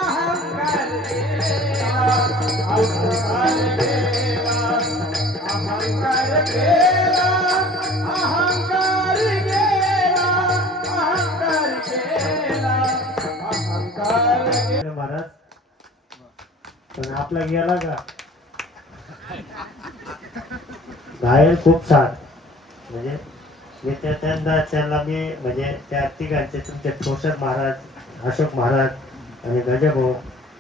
अहंकार गेला. अहंकार गेला. अहंकार गेला. अहंकार गेला. अहंकार गेला. अहंकार गेला. महाराज पण आपला गेला का? बाहेर खूप छान. म्हणजे मी त्यांना मी म्हणजे त्या तिघांचे तुमचे ठोसर महाराज, अशोक महाराज आणि गजभाऊ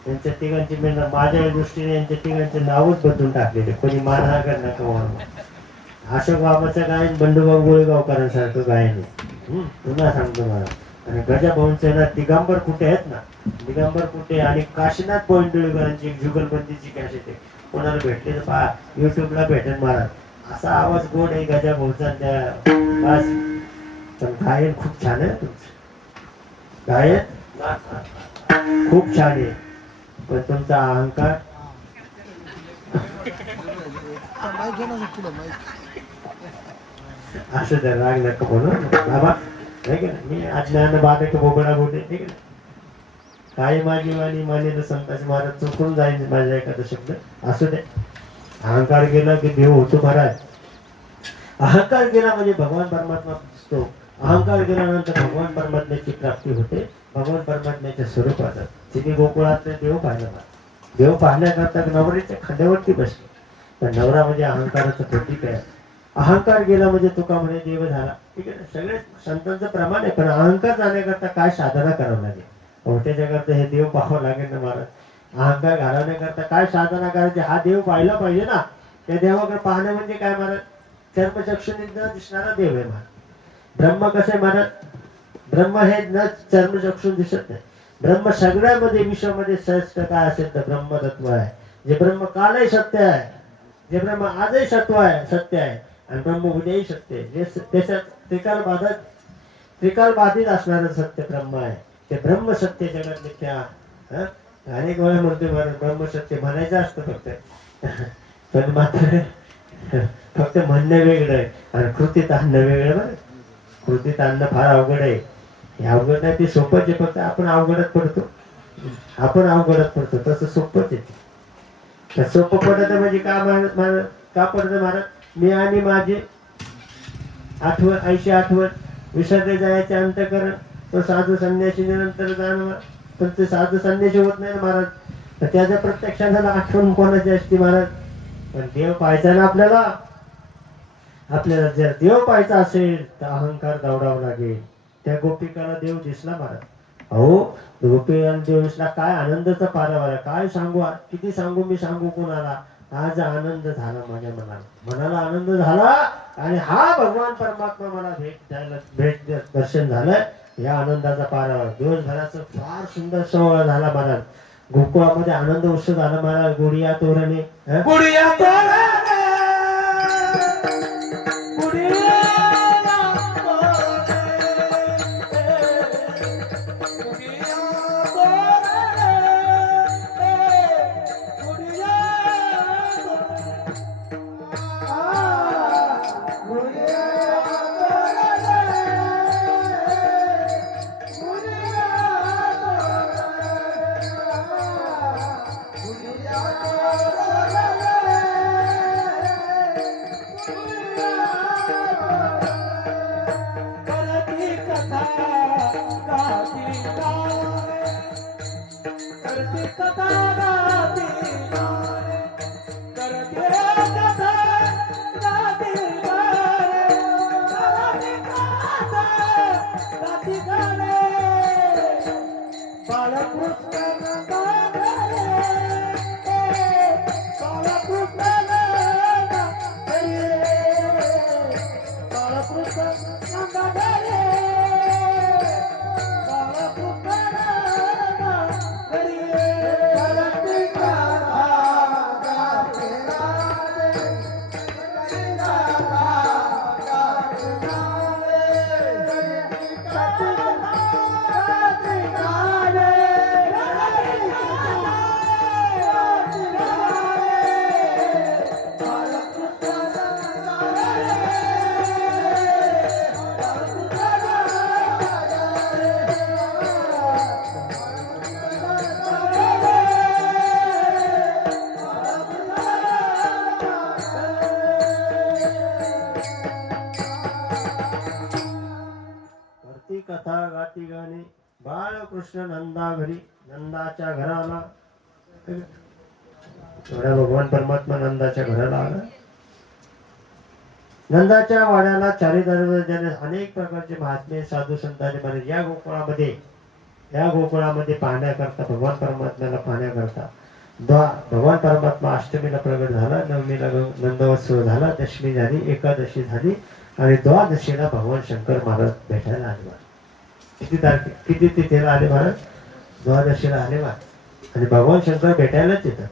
यांच्या तिघांची मी माझ्या दृष्टीने यांच्या तिघांचे नावच बदलून टाकलेले. कोणी मानहा कर नका म्हणून. अशोक बाबाचं गायन बंडूभाऊ गोळेगावकरांसारखं गायन आहे. पुन्हा सांगतो मला. आणि गजाभाऊंचे ना दिगंबर कुठे आहेत ना, दिगंबर कुठे आणि काशीनाथ पोइंटुळेकरांची एक जुगलबंदीची कॅसेट आहे. कोणाला भेटले तर पहा, युट्यूबला भेटेल महाराज. असा आवाज गोड आहे गजाभाऊचा. त्या बस पण गायन खूप छान आहे तुमचं. गायन खूप छान आहे. पण तुमचा अहंकार असं जर राग नका बोलू बाबा. मी अज्ञान बाधक बोबडा बोलते ठीक आहे. काय माझी वाणी माने संताजी महाराज चुकून जाईल माझा एखादा शब्द. असू दे. अहंकार गेला की देव होतो महाराज. अहंकार गेला म्हणजे भगवान परमात्मा दिसतो. अहंकार गेल्यानंतर भगवान परमात्म्याची प्राप्ती होते. भगवान परमात्म्याच्या स्वरूपात तिने गोकुळातले देव पाहिला. देव पाहण्याकरता नवरीच्या खांद्यावरती बसले. पण नवरा म्हणजे अहंकाराचं प्रतीक आहे. अहंकार गेला म्हणजे तुका म्हणे देव झाला. ठीक आहे ना, सगळे संतांचं प्रमाण आहे. पण अहंकार जाण्याकरता काय साधना करावं लागेल? मोठ्या जगात हे देव पाहावं लागेल ना महाराज. अहंकार घालवण्याकरता काय साधना करायची? हा देव पाहिला पाहिजे ना. त्या देवाकडे पाहणं म्हणजे काय महाराज? चर्मचक्षुने न दिसणारा देव आहे महाराज. ब्रह्म कसं आहे महाराज? ब्रह्म हे न चर्मचक्षुन दिसत नाही. ब्रह्म सगळ्यामध्ये विश्वामध्ये श्रेष्ठ काय असेल तर ब्रह्मतत्व आहे. जे ब्रह्म कालही सत्य आहे, जे ब्रह्म आजही सत्व आहे, सत्य आहे, आणि ब्रह्म उद्याही सत्य आहे. जे त्याच्यात त्रिकाल बाधित असणारं सत्य ब्रह्म आहे. ते ब्रह्म सत्य जगात मिथ्या. अनेक वेळा म्हणतो महाराज ब्रह्म सत्य म्हणायचं असतं फक्त, पण मात्र फक्त म्हणणं वेगळं आहे आणि कृतीत आणणं वेगळं. बरं, कृतीत आणणं फार अवघड आहे. हे अवघड नाही, ते सोपंच आहे. फक्त आपण अवघडात पडतो. तसं सोपंच आहे. सोपं पडत म्हणजे का पडतं महाराज? मी आणि माझे आठवण, 80 आठवण विसरले जायचे अंतकरण. तो साधू संन्यासी नंतर जाणं, पण ते साधू संन्यासी होत नाही ना महाराज. तर त्याच्या प्रत्यक्षाला आठवण कोणाची असते महाराज? पण देव पाहायचा ना आपल्याला. आपल्याला जर देव पाहायचा असेल तर अहंकार दौडावा लागेल. त्या गोपिकाला देव दिसला महाराज. अहो, गोपिकाला देव दिसला. काय आनंदाचा पारावार, काय सांगू, किती सांगू, मी सांगू कोणाला. आज आनंद झाला माझ्या मनाला आनंद झाला. आणि हा भगवान परमात्मा मला भेट दर्शन झालं. या आनंदाचा पारावार दिवसभराचं फार सुंदर सोहळा झाला महाराज. गोकुळामध्ये आनंद उत्सव झाला महाराज. गुडिया तोरणे, गुडिया तोरणे, गुडिया कथा गाती गाणे. बाळकृष्ण नंदा घरी, नंदाच्या घराला. एवढा भगवान परमात्मा नंदाच्या घराला आला. नंदाच्या वाड्याला चारी दरवाजाने अनेक प्रकारचे महात्मे साधू संतांनी महाराज या गोकुळामध्ये पाहण्याकरता, भगवान परमात्म्याला पाहण्याकरता भगवान परमात्मा अष्टमीला प्रगट झाला, नवमीला नंदोत्सव झाला, दशमी झाली, एकादशी झाली आणि द्वादशीला भगवान शंकर महाराज भेटायला आले. किती तिथेला आले महाराज? द्वादशीला आले महाराज. आणि भगवान शंकर भेटायलाच येतात.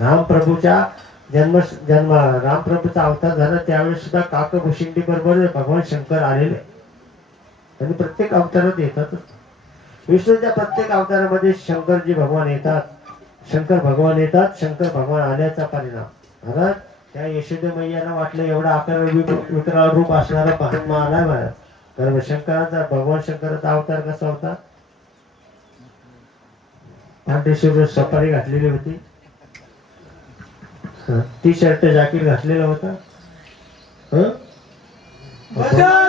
रामप्रभूचा रामप्रभूचा अवतार झाला त्यावेळेस सुद्धा काकभूषिंडी बरोबर भगवान शंकर आलेले. आणि प्रत्येक अवतारात येतातच. विष्णूच्या प्रत्येक अवतारामध्ये शंकरजी भगवान येतात. शंकर भगवान आल्याचा परिणाम महाराज त्या यशोदा मैयाला वाटलं एवढा आकार विकराळ रूप असणारा महात्मा आलाय महाराज. तर शंकराचा, भगवान शंकराचा अवतार कसा होता? पांढरी सफारी घातलेली होती, टी शर्ट जॅकेट घातलेला होता. जय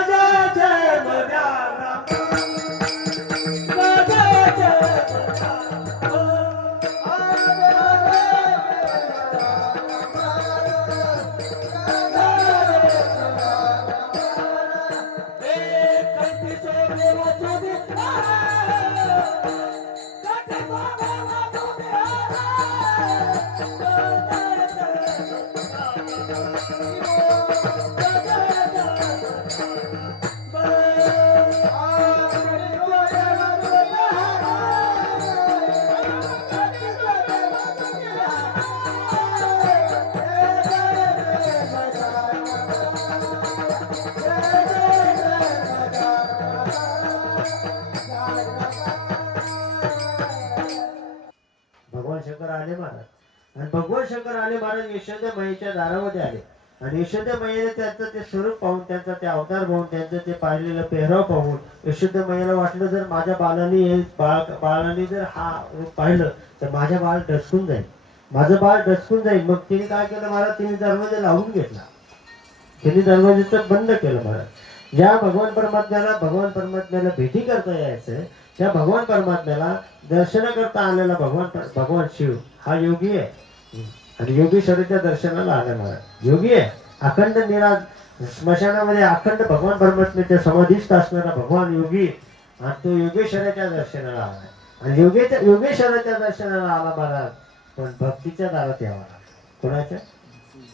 शंकर आले महाराज. आणि भगवान शंकर आले महाराज यशोदा माईच्या दारामध्ये आले. आणि यशोदा माईने त्यांचं ते स्वरूप पाहून, त्यांचा ते अवतार पाहून, त्यांचं ते पाहिलेलं पेहराव पाहून यशोदा माईला वाटलं जर माझ्या बाळाने जर हा रूप पाहिलं तर माझ्या बाळ डचकून जाईल, माझं बाळ डचकून जाईल. मग तिने काय केलं महाराज, तिने दरवाजा लावून घेतला, तिने दरवाजाचं बंद केलं महाराज. ज्या भगवान परमात्म्याला भेटी करता यायचं, त्या भगवान परमात्म्याला दर्शन करता आलेला भगवान शिव हा योगी आहे. आणि योगेश्वराच्या दर्शनाला आला महाराज. योगी आहे, अखंड निराज स्मशानामध्ये अखंड भगवान परमात्म्याच्या समाधीस्थ असणारा भगवान योगी. आणि तो योगेश्वराच्या दर्शनाला आला. आणि योगेश्वराच्या दर्शनाला आला महाराज. पण भक्तीच्या दारात यावा लागला. कोणाच्या?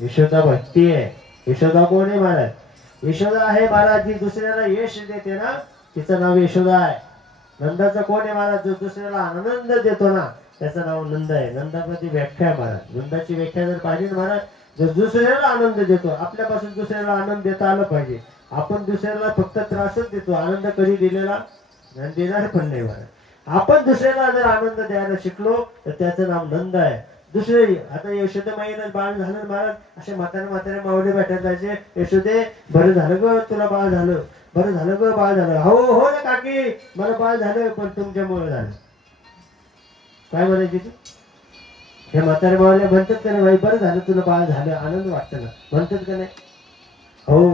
यशोदा भक्ती आहे. यशोदा कोण आहे महाराज? यशोदा आहे महाराज जी दुसऱ्याला यश देते ना, तिचं नाव यशोदा आहे. नंदाचं कोण आहे महाराज? जो दुसऱ्याला आनंद देतो ना, त्याचं नाव नंद आहे. नंदाची व्याख्या आहे महाराज. नंदाची व्याख्या जर पाहिजे ना महाराज, जो दुसऱ्याला आनंद देतो, आपल्यापासून दुसऱ्याला आनंद देता आलं पाहिजे. आपण दुसऱ्याला फक्त त्रासच देतो, आनंद कधी दिलेला आणि देणार पण नाही महाराज. आपण दुसऱ्याला जर आनंद द्यायला शिकलो तर त्याचं नाव नंद आहे. दुसरे आता यशोदा माईला बाळ झालं महाराज, असे म्हातारे मावळे भेटायला जायचे. यशोदे बरं झालं ग तुला बाळ झालं, बरं झालं ग बाळ झालं. हो हो ना काकी मला बाळ झालं, पण तुमच्यामुळे झालं. काय म्हणायची तू? हे म्हातारे मावळे म्हणतात का नाही, बाई बरं झालं तुला बाळ झालं, आनंद वाटतं ना, म्हणतात का नाही? हो.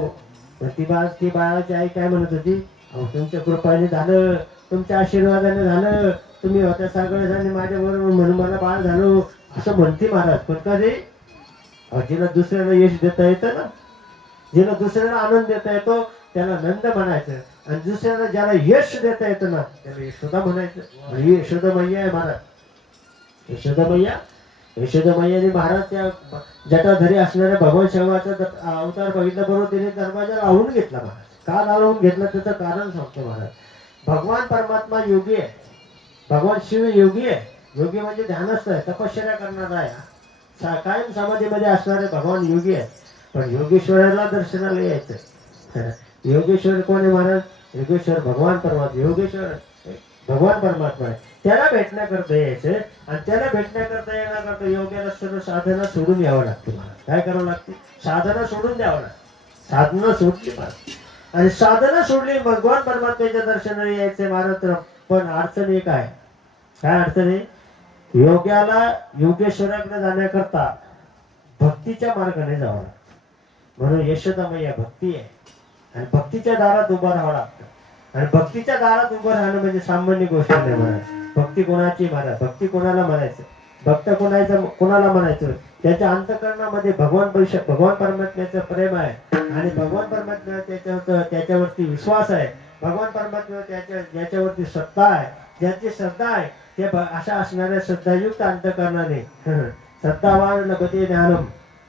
पण ती बाळाची आई काय म्हणत होती? अहो तुमच्या कृपाने झालं, तुमच्या आशीर्वादाने झालं, तुम्ही होत्या सगळ्या माझ्या बरोबर म्हणून मला बाळ झालं असं म्हणते महाराज. पण का रे? जिला दुसऱ्याला यश देता येतं ना, जिला दुसऱ्याला आनंद देता येतो त्याला नंद म्हणायचं. आणि दुसऱ्याला ज्याला यश देता येतं ना त्याला यशोदा म्हणायचं. ही यशोदा मैया आहे महाराज. यशोदा मैयाने महाराज त्या जटाधरी असणाऱ्या भगवान शिवाचा अवतार बघितला बरोबर तिने दरवाजा लावून घेतला महाराज. का लावून घेतला त्याचं कारण सांगतो महाराज. भगवान परमात्मा योगी आहे, भगवान शिव योगी आहे. योगी म्हणजे ध्यानस्थ आहे, तपश्चर्या करणारा आहे, कायम समाधीमध्ये असणारे भगवान योगी आहे. पण योगेश्वराला दर्शनाला यायचं. योगेश्वर कोण आहे महाराज? योगेश्वर भगवान परमात्मा. योगेश्वर भगवान परमात्मा आहे, त्याला भेटण्याकरता यायचं. आणि त्याला भेटण्याकरता येण्याकरता योग्याला सर्व साधना सोडून यावं लागते महाराज. काय करावं लागते? साधना सोडून द्यावं लागते. साधना सोडली महाराज, आणि साधना सोडली भगवान परमात्म्याच्या दर्शनाला यायचे महाराज. पण अडचण एक आहे. काय अडचण आहे? योग्याला योगेश्वराकडे जाण्याकरता भक्तीच्या मार्गाने जावं लागतं. म्हणून यशोदा मैया भक्ती आहे, आणि भक्तीच्या दारात उभं राहावं लागतं. आणि भक्तीच्या दारात उभं राहणं म्हणजे सामान्य गोष्ट नाही महाराज. भक्ती कोणाची महाराज? भक्ती कोणाला म्हणायचं? भक्त कोणाला म्हणायचं? त्याच्या अंतःकरणामध्ये भगवान परमात्म्याचं प्रेम आहे, आणि भगवान परमात्मा त्याच्यावरती विश्वास आहे. भगवान परमात्मा ज्याच्यावरती श्रद्धा आहे, ज्याची श्रद्धा आहे ते अशा असणाऱ्या श्रद्धायुक्त अंतःकरणाने श्रद्धावान लभते ज्ञानम.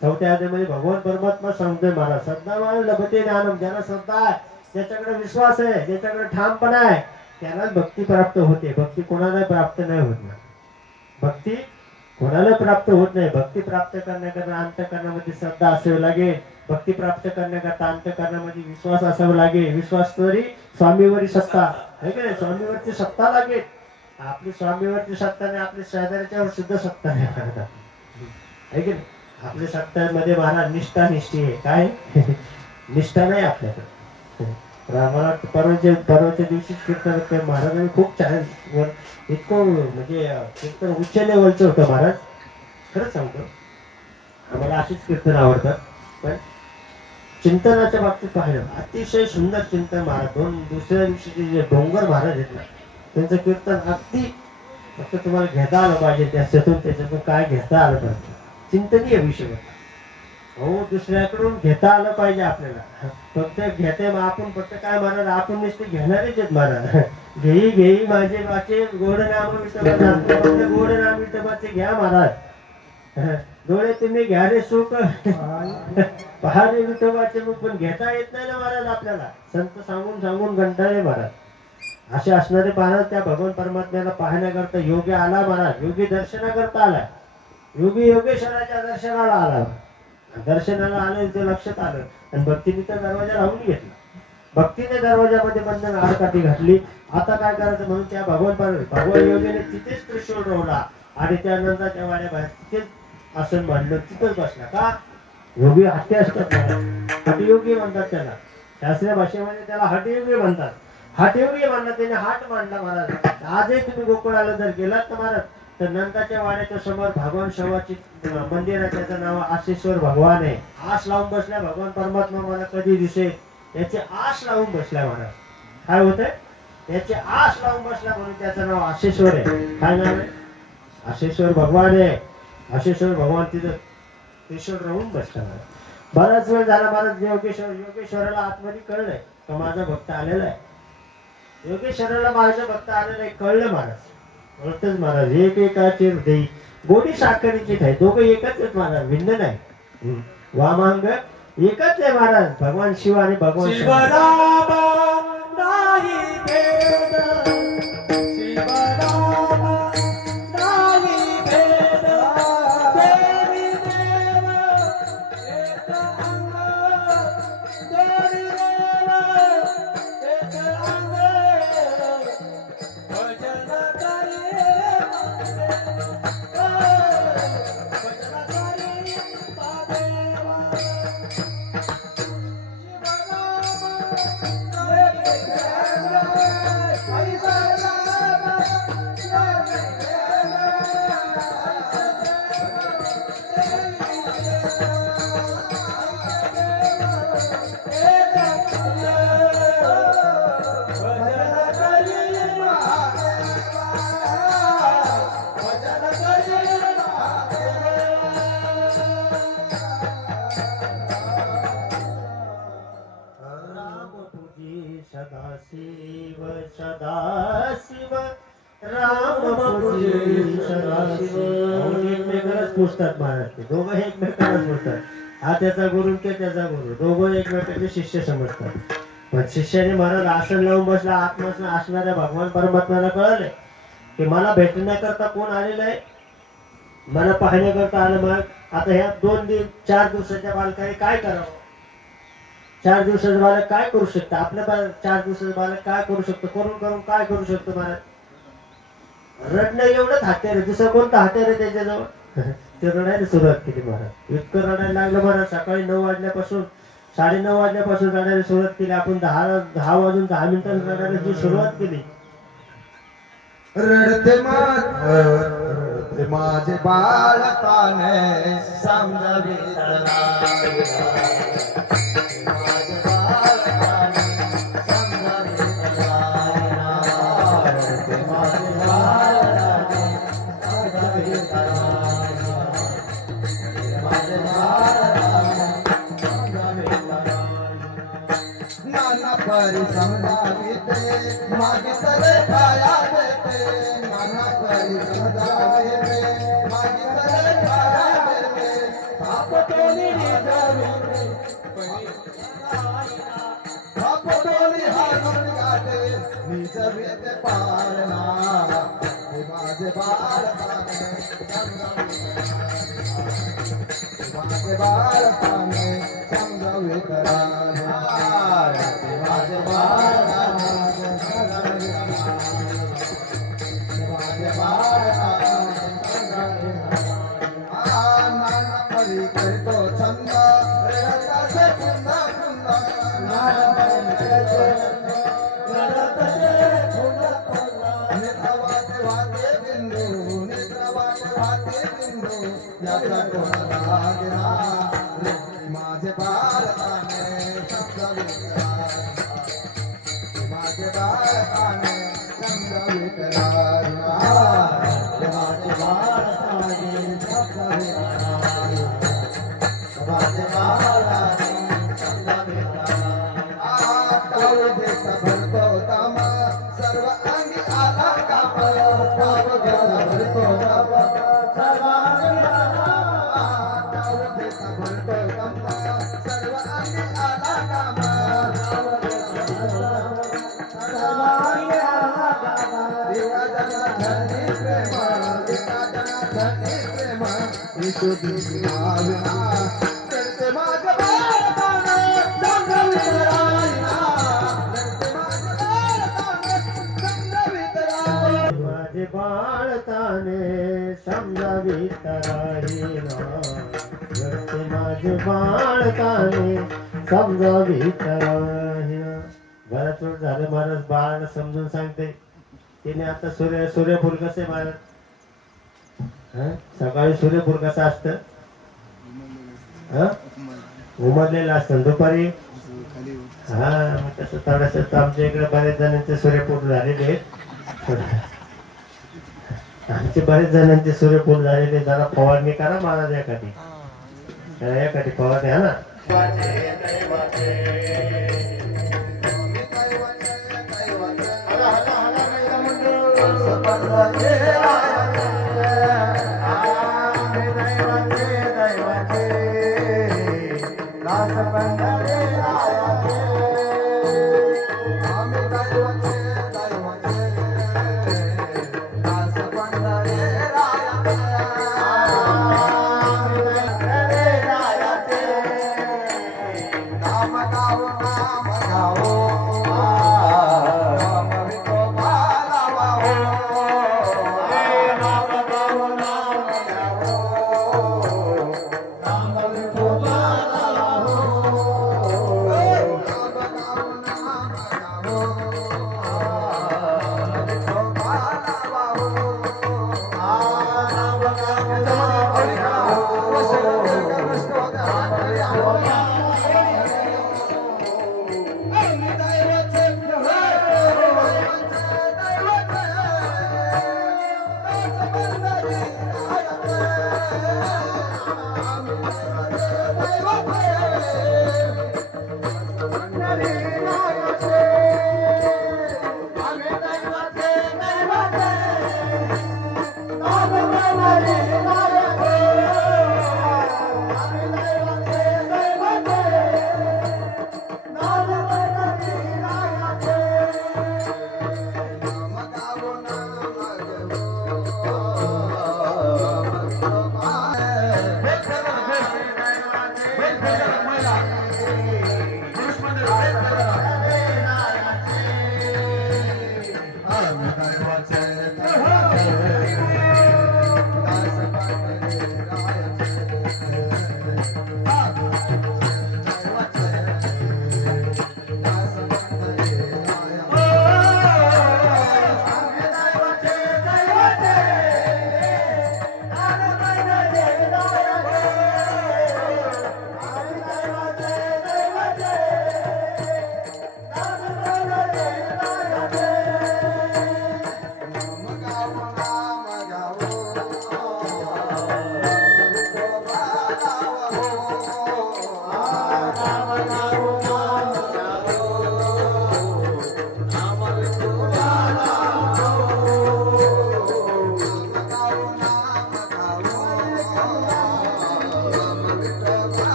चौथ्या अध्यायामध्ये भगवान परमात्मा सांगतोय महाराज, श्रद्धावान लभते ज्ञानम. ज्याला श्रद्धा आहे, ज्याच्याकडे विश्वास आहे, ज्याच्याकडे ठामपणा आहे, त्यालाच भक्ती प्राप्त होते. भक्ती कोणाला प्राप्त नाही होत ना. भक्ती कोणाला प्राप्त होत नाही. भक्ती प्राप्त करण्याकरता अंतःकरणामध्ये श्रद्धा असावी लागेल. भक्ती प्राप्त करण्याकरता अंतःकरणामध्ये विश्वास असावा लागेल. विश्वास तरी स्वामीवरी सत्ता आहे की नाही? स्वामीवरची सत्ता लागेल. आपली स्वामीवरची सत्ता नाही, आपली शेजाऱ्याच्यावर सुद्धा सत्ता नाही आहे की नाही? आपल्या सत्तामध्ये महाराज निष्ठी आहे. काय निष्ठा नाही आपल्याकडे. मला परवाच्या दिवशी कीर्तन महाराजांनी खूप छान इतकं म्हणजे कीर्तन उच्च लेवलचं होतं महाराज. खरंच सांगतो, आम्हाला अशीच कीर्तन आवडतात. पण चिंतनाच्या बाबतीत पाहिलं अतिशय सुंदर चिंतन महाराज. दुसऱ्या दिवशी जे डोंगर महाराज आहेत ना, त्यांचं कीर्तन अगदी फक्त तुम्हाला घेता आलं पाहिजे. त्याच्यातून काय घेता आलं पाहिजे, चिंतनीय विषय होता. हो, दुसऱ्याकडून घेता आलं पाहिजे आपल्याला. फक्त घेते आपण फक्त काय महाराज, आपण नुसते घेणारेच आहेत महाराज. घेई माझे वाचे गोड नाम विठोबाचे, गोड नाम विठोबाचे घ्या महाराज. डोळे तुम्ही घ्या रे सुख पहा रे विठोबाचे मुख. पण घेता येत नाही ना महाराज आपल्याला. संत सांगून कंटाळले महाराज. असे असणारे महाराज त्या भगवान परमात्म्याला पाहण्याकरता योगी आला महाराज. योगी दर्शनाकरता आला. योगी योगेश्वराच्या दर्शनाला आला. दर्शनाला आलं ते लक्षात आलं, आणि भक्तीने तर दरवाजा लावून घेतला. भक्तीने दरवाजामध्ये बंधन आडकाठी घातली. आता काय करायचं म्हणून त्या भगवान योगीने तिथेच त्रिशूळ रोवला आणि त्यानंतर त्या वाड्या बाहेर तिथेच आसन मांडलं, तिथंच बसला. का? योगी हत्ती असतात मला, हठयोगी म्हणतात त्याला, शास्त्रीय भाषेमध्ये त्याला हठयोगी म्हणतात. हठयोगी म्हणला, त्याने हात मांडला महाराज. आजही तुम्ही गोकुळाला जर गेलात ना महाराज, तर नंदाच्या वाड्याच्या समोर भगवान शिवाची मंदिर आहे, त्याचं नाव आशेश्वर भगवान आहे. आस लावून बसल्या, भगवान परमात्मा मला कधी दिसेल याची आस लावून बसल्या महाराज. काय होतंय? याची आस लावून बसला म्हणून त्याचं नाव आशेश्वर आहे. काय नाव आहे? आशेश्वर भगवान आहे. आशेश्वर भगवान तिथं त्रिशूळ राहून बसला महाराज. बराच वेळ झाला महाराज. योगेश्वराला आतमध्ये कळलंय का माझा भक्त आलेला आहे. योगेश्वराला माझा भक्त आलेला आहे कळलं महाराज. कळतच महाराज. एकेकाची हृदय गोडी साखरेची आहे. दोघं एकच आहेत महाराज, भिन्न नाही. वामांग एकच आहे महाराज. भगवान शिव आणि भगवान शिवराम नाही भेद, शिवराम नाही भेद, देवी देव एक अंग, देवी देव एक अंग, भजन करे भजन करे महादेवा. सदाशिव सदाशिव राम पूजी सदाशिव. एकमेकालाच पुजतात महाराज. ते दोघं एकमेकालाच पुजतात. हा त्याचा गुरु, ते त्याचा गुरु, दोघं एकमेकाचे शिष्य समजतात. पण शिष्याने महाराज आसन लावून बसला. आत्मासन असणाऱ्या भगवान परमात्म्याला कळले की मला भेटण्याकरता कोण आलेलं आहे, मला पाहण्याकरता आलं. मग आता ह्या 4 दिवसाच्या बालकाने काय करावं? 4 दिवसाचं बालक काय करू शकतं? आपल्या 4 दिवसाचं बालक काय करू शकतो? करून करून काय करू शकतो महाराज? रडणं एवढंच हत्यार आहे. दुसरं कोणतं हत्यार आहे त्याच्याजवळ? ते रडायला सुरुवात केली महाराज. इतकं रडायला लागलं महाराज. सकाळी 9 वाजल्यापासून 9:30 वाजल्यापासून रडायला सुरुवात केली. आपण 10 वाजून 10 मिनिटांनी रडायला जी सुरुवात केली. रडते माझे बाळकाने समजावी परी समजाविते माझी सरे छाया देते. नाना परी समजाविते माझी सरे छाया देते. आपटोली निजविते आपटोली हारून गाते निजविते पाळना. हे माझे बाळकाने माझे बाळकाने समजावित राजा. माझे बाळकाने नाना परी करतो छंद रडतासे पुन्हा पुन्हा. नाना परी करतो रडतासे पुन्हा पुन्हा. निद्रावाते वाते बिंदू निद्रावाते वाते बिंदू याचा कोण लागला. माझे बाळकाने समजावित माझे बाळकाने समजावित राजा. माझे बाळकाने समजावित माझे बाळकाने समजावित. ताव देता भरतो ताम सर्व अंगी आला काम. ताव देता भरतो ताम सर्व अंगी आला. ताव देता भरतो ताम सर्व अंगी आला काम. करते माझं बाळकाने समजावित राजा. समजावीत राहिना घरचे माझे बाळकाने समजावीत राहिना. घरातून झालं महाराज बाळाला समजून सांगते. तिने आता सूर्यफूल कसे महाराज सकाळी सूर्यफूल कसं असतं उमरलेलं असतं दुपारी हा मग तसं थोडंसं आमच्या इकडे बरेच जणांचे सूर्यफूल झालेले आहेत. आमचे बरेच जणांचे सूर्यफूल झालेले. जरा फवारणी करा महाराज एखादी एखादी फवारणी हा ना.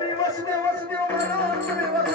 तुम्ही वसुदेव म्हणा, तुम्ही